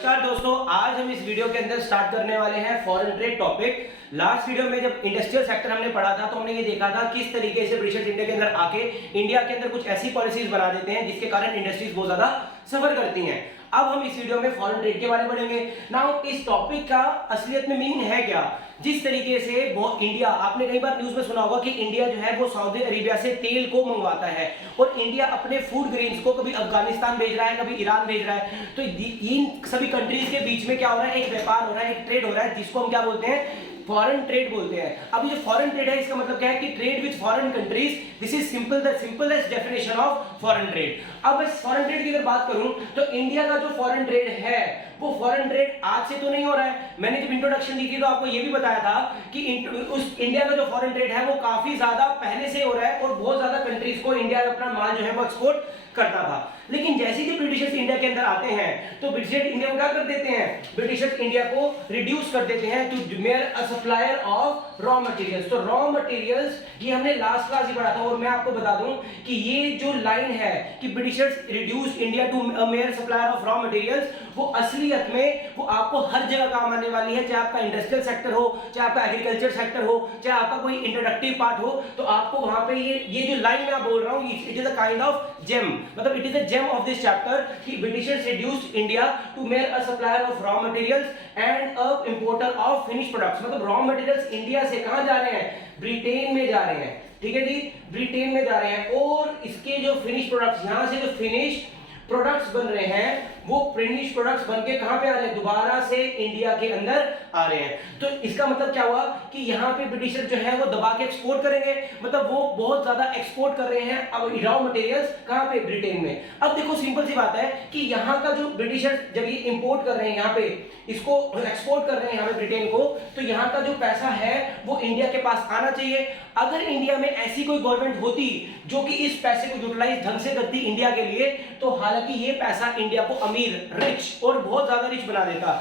नमस्कार दोस्तों, आज हम इस वीडियो के अंदर स्टार्ट करने वाले हैं foreign trade topic. Last video में जब इंडस्ट्रियल सेक्टर हमने पढ़ा था तो हमने ये देखा था किस तरीके से ब्रिटिश इंडिया के अंदर आके इंडिया के अंदर कुछ ऐसी पॉलिसीज बना देते हैं जिसके कारण इंडस्ट्रीज बहुत ज्यादा सफर करती हैं। अब हम इस वीडियो में फॉरेन ट्रेड के बारे में पढ़ेंगे। नाउ इस टॉपिक का असलियत में मीनिंग है क्या? जिस तरीके से इंडिया, आपने कई बार न्यूज में सुना होगा कि इंडिया जो है वो सऊदी अरेबिया से तेल को मंगवाता है और इंडिया अपने फूड ग्रेन्स को कभी अफगानिस्तान भेज रहा है, कभी ईरान भेज रहा है। तो इन सभी कंट्रीज के बीच में क्या हो रहा है? एक व्यापार हो रहा है, एक ट्रेड हो रहा है, जिसको हम क्या बोलते हैं? फॉरेन ट्रेड बोलते हैं। अब ये फॉरेन ट्रेड है, इसका मतलब क्या है कि trade with foreign countries. This is simplest definition of foreign trade. अब इस फॉरेन ट्रेड की अगर बात करूं तो इंडिया का जो फॉरेन ट्रेड है वो फॉरेन ट्रेड आज से तो नहीं हो रहा है। मैंने जब इंट्रोडक्शन दी थी तो आपको ये भी बताया था कि उस इंडिया का जो फॉरेन ट्रेड है वो काफी ज्यादा पहले से हो रहा है और बहुत ज्यादा कंट्रीज को इंडिया अपना माल जो है वो एक्सपोर्ट करता था। लेकिन जैसे ही ब्रिटिशर्स इंडिया के अंदर आते हैं तो ब्रिटिशर्स इंडिया को क्या कर देते हैं? ब्रिटिशर्स इंडिया को रिड्यूस कर देते हैं to mere a supplier of raw materials. तो रॉ मटेरियल्स ये हमने लास्ट क्लास ही पढ़ा था और मैं आपको बता दूं कि ये जो लाइन है कि Britishers reduce India to a mere supplier of raw materials, वो असलियत में वो आपको हर जगह काम आने वाली है। चाहे आपका इंडस्ट्रियल सेक्टर हो, चाहे आपका एग्रीकल्चर सेक्टर हो, चाहे आपका कोई इंट्रोडक्टिव पार्ट हो, तो आपको वहां पे ये जो लाइन मैं बोल रहा हूं, it is a kind of gem, मतलब it is a gem of this chapter कि britishers reduced India to mere a supplier of raw materials and a importer of finish products. मतलब रॉ मटेरियल्स इंडिया से कहां जा रहे हैं? Britain में जा रहे हैं। ठीक है जी, ब्रिटेन में जा रहे हैं और इसके जो फिनिश प्रोडक्ट्स, यहां से जो फिनिश प्रोडक्ट्स बन रहे हैं वो फिनिश प्रोडक्ट्स बनके कहां पे आ रहे हैं? दोबारा से इंडिया के अंदर आ रहे हैं। तो इसका मतलब क्या हुआ कि यहां पे ब्रिटिशर जो है वो दबा के एक्सपोर्ट करेंगे, मतलब वो बहुत ज्यादा एक्सपोर्ट कर रहे हैं अब रॉ मटेरियल्स। कहां पे? ब्रिटेन में। अब देखो सिंपल सी बात है कि यहां का जो ब्रिटिशर जब ये इंपोर्ट कर रहे हैं, यहां पे इसको एक्सपोर्ट कर रहे हैं यहां पे ब्रिटेन को, तो यहां का जो पैसा है वो इंडिया के पास आना चाहिए। अगर इंडिया में ऐसी कोई गवर्नमेंट होती जो कि इस पैसे को यूटिलाइज ढंग से करती इंडिया के लिए, तो हालांकि ये पैसा इंडिया को अमीर, रिच और बहुत ज्यादा रिच बना देता।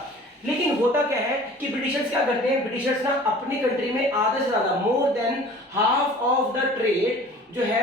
लेकिन होता क्या है कि ब्रिटिशर्स क्या करते हैं? ब्रिटिशर्स ना अपनी कंट्री में आधे से ज्यादा, more than half of the trade जो है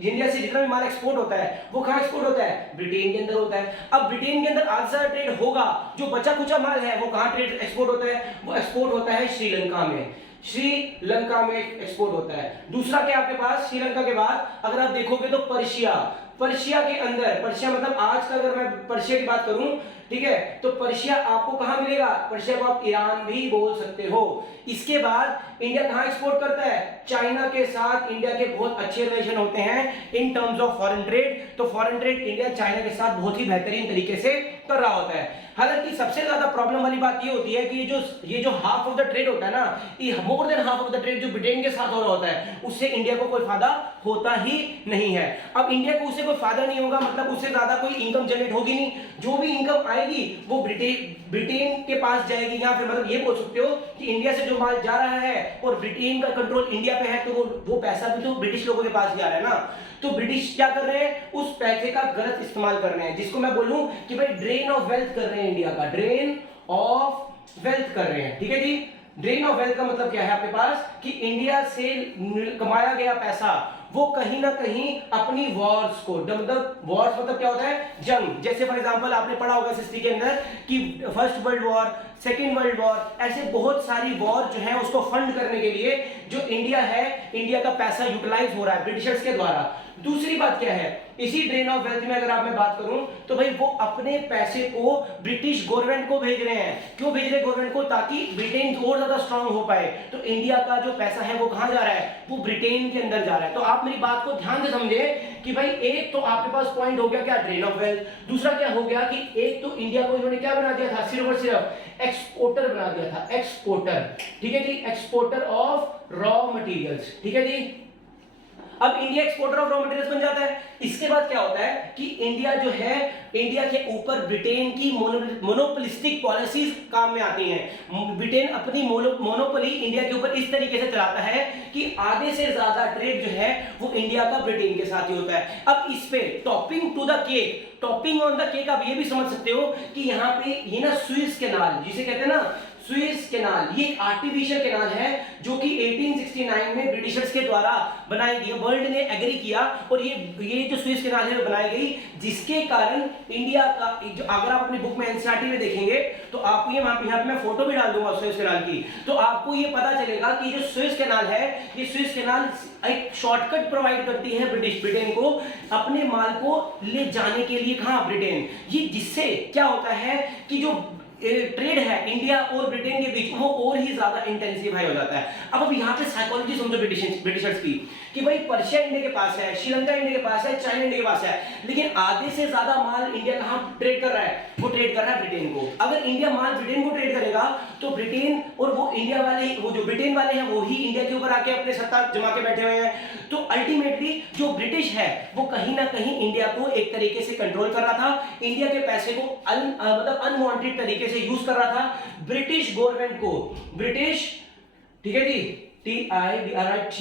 इंडिया से जितना भी माल एक्सपोर्ट होता है वो कहां एक्सपोर्ट होता है? ब्रिटेन के अंदर होता है। अब ब्रिटेन के अंदर आधा से ट्रेड होगा, जो बचा कुचा माल है वो कहां ट्रेड एक्सपोर्ट होता है? वो एक्सपोर्ट होता है श्रीलंका में। श्रीलंका में एक्सपोर्ट होता है। दूसरा क्या आपके पास? श्रीलंका के बाद अगर आप देखोगे तो पर्शिया, पर्शिया के अंदर, पर्शिया मतलब आज का अगर मैं पर्शिया की बात करूं, ठीक है, तो पर्शिया आपको कहां मिलेगा? पर्शिया को आप ईरान भी बोल सकते हो। इसके बाद इंडिया कहां एक्सपोर्ट करता है? चाइना के साथ इंडिया के बहुत अच्छे रिलेशन होते हैं in terms of foreign trade. तो फॉरेन ट्रेड इंडिया चाइना के साथ बहुत ही बेहतरीन तरीके से कर रहा होता है। हालांकि सबसे ज्यादा प्रॉब्लम वाली बात ये होती है कि ये जो हाफ ऑफ द ट्रेड होता है ना, ये more than half of the trade जो ब्रिटेन के साथ हो रहा होता है, उससे इंडिया को कोई फायदा होता ही नहीं है। अब इंडिया को उससे कोई फायदा नहीं होगा, मतलब उससे ज्यादा कोई इनकम जनरेट होगी नहीं। जो भी इनकम आएगी वो ब्रिटेन के पास जाएगी, या फिर मतलब ये बोल सकते हो कि इंडिया से जो माल जा रहा है और ब्रिटेन का कंट्रोल इंडिया पे है, तो वो पैसा भी तो ब्रिटिश लोगों के पास जा रहा है ना। तो ब्रिटिश क्या कर रहे हैं? उस पैसे का गलत इस्तेमाल कर रहे हैं, जिसको मैं बोलूं कि भाई ड्रेन ऑफ वेल्थ कर रहे हैं, इंडिया का ड्रेन ऑफ वेल्थ कर रहे हैं। ठीक है जी, ड्रेन ऑफ वेल्थ का मतलब क्या है आपके पास कि इंडिया से कमाया गया पैसा वो कहीं ना कहीं अपनी वॉर्स को, मतलब वॉर्स मतलब क्या होता है? जंग। जैसे फॉर एग्जांपल आपने पढ़ा होगा हिस्ट्री के अंदर कि first world war, second world war, ऐसे बहुत सारी वॉर जो है उसको फंड करने के लिए जो इंडिया है, इंडिया का पैसा यूटिलाइज हो रहा है ब्रिटिशर्स के द्वारा। दूसरी बात क्या है? इसी ड्रेन ऑफ वेल्थ में अगर आप मैं बात करूं तो भाई वो अपने पैसे को ब्रिटिश गवर्नमेंट को भेज रहे हैं। क्यों भेज रहे हैं गवर्नमेंट को? ताकि ब्रिटेन और ज्यादा स्ट्रांग हो पाए। तो इंडिया का जो पैसा है वो कहां जा रहा है? वो ब्रिटेन के अंदर जा रहा है। तो आप मेरी बात को ध्यान से समझे कि भाई एक तो आपके पास पॉइंट हो गया क्या? Drain of wealth. दूसरा क्या हो गया कि एक तो इंडिया को इन्होंने क्या बना दिया था? सिर्फ और सिर्फ एक्सपोर्टर बना दिया था, एक्सपोर्टर। ठीक है जी, एक्सपोर्टर ऑफ रॉ मटेरियल्स। ठीक है जी, अब India exporter of raw materials बन जाता है। इसके बाद क्या होता है कि इंडिया जो है, इंडिया के ऊपर ब्रिटेन की मोनोपोलिस्टिक पॉलिसीज काम में आती हैं। ब्रिटेन अपनी मोनोपोली इंडिया के ऊपर इस तरीके से चलाता है कि आधे से ज्यादा ट्रेड जो है वो इंडिया का ब्रिटेन के साथ ही होता है। अब इस पे topping to the cake, topping on the cake आप ये भी समझ सकते हो कि यहाँ पे ये ना सुइज कैनाल, जिसे कहते हैं ना सुएज कैनाल, ये एक आर्टिफिशियल कैनाल है जो कि 1869 में ब्रिटिशर्स के द्वारा बनाई गई, वर्ल्ड ने एग्री किया, और ये जो सुएज कैनाल है वो बनाई गई, जिसके कारण इंडिया का जो, अगर आप अपनी बुक में एनसीईआरटी में देखेंगे तो आपको ये वहां पे मैं फोटो भी डाल दूंगा सुएज कैनाल की, तो आपको ये पता चलेगा कि जो सुएज कैनाल है, ये सुएज कैनाल एक शॉर्टकट प्रोवाइड करती है ब्रिटेन को अपने माल को ले जाने के लिए। कहां? ब्रिटेन। ये जिससे क्या होता है कि जो ट्रेड है इंडिया और ब्रिटेन के बीच वो और ही ज्यादा इंटेंसिफाई हो जाता है। अब यहाँ पे साइकोलॉजी समझो ब्रिटिशर्स की, कि भाई पर्शिया इंडिया के पास है, श्रीलंका इंडिया के पास है, चाइना इंडिया के पास है, लेकिन आधे से ज्यादा माल इंडिया कहां ट्रेड कर रहा है? वो ट्रेड कर रहा है ब्रिटेन को। अगर इंडिया माल ब्रिटेन को ट्रेड करेगा तो ब्रिटेन और वो इंडिया वाले, वो जो ब्रिटेन वाले हैं वो ही इंडिया के ऊपर आके अपने सत्ता जमा के बैठे हुए हैं। तो अल्टीमेटली जो ब्रिटिश है वो कहीं ना कहीं इंडिया को एक तरीके से कंट्रोल कर रहा था, इंडिया के पैसे को मतलब अनवांटेड तरीके से यूज कर रहा था। ब्रिटिश गवर्नमेंट को, ब्रिटिश, ठीक है जी, TIDRITISH,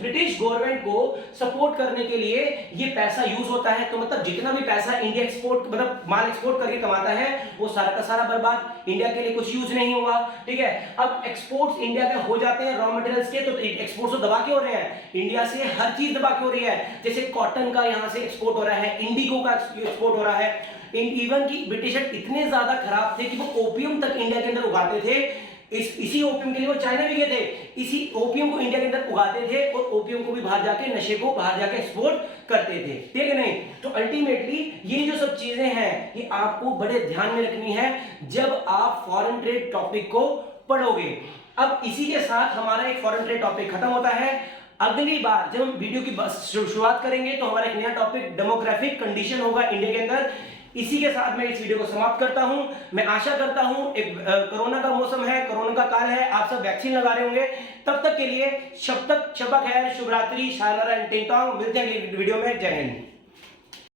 ब्रिटिश गवर्नमेंट को सपोर्ट करने के लिए ये पैसा यूज होता है। तो मतलब जितना भी पैसा इंडिया एक्सपोर्ट, मतलब माल एक्सपोर्ट करके कमाता है, वो सारा का सारा बर्बाद, इंडिया के लिए कुछ यूज नहीं हुआ। ठीक है, अब एक्सपोर्ट्स इंडिया के हो जाते हैं रॉ मटेरियल्स के, तो एक्सपोर्ट्स तो दबा के हो रहे हैं, इंडिया से हर चीज दबा के हो रही है। जैसे कॉटन का यहाँ से एक्सपोर्ट हो रहा है, इंडिगो का एक्सपोर्ट हो रहा है, इवन की ब्रिटिशर इतने ज्यादा खराब थे कि वो ओपियम तक इंडिया के अंदर उगाते थे। इसी ओपियम के लिए वो चाइना भी गए थे, इसी ओपियम को इंडिया के अंदर उगाते थे और ओपियम को भी बाहर जाके, नशे को बाहर जाके एक्सपोर्ट करते थे। ठीक है नहीं? तो अल्टीमेटली ये जो सब चीजें हैं ये आपको बड़े ध्यान में रखनी है जब आप फॉरेन ट्रेड टॉपिक को पढ़ोगे। अब इसी के साथ हमारा एक फॉरेन ट्रेड टॉपिक खत्म होता है। अगली बार जब हम वीडियो की शुरुआत करेंगे तो हमारा एक नया टॉपिक डेमोग्राफिक कंडीशन होगा इंडिया के अंदर। इसी के साथ मैं इस वीडियो को समाप्त करता हूं। मैं आशा करता हूं, एक कोरोना का मौसम है, कोरोना का काल है, आप सब वैक्सीन लगा रहे होंगे। तब तक के लिए शब खैर, शुभ रात्रि, शायरा एंड टिंग टोंग। मिलते हैं अगली वीडियो में। जय हिंद।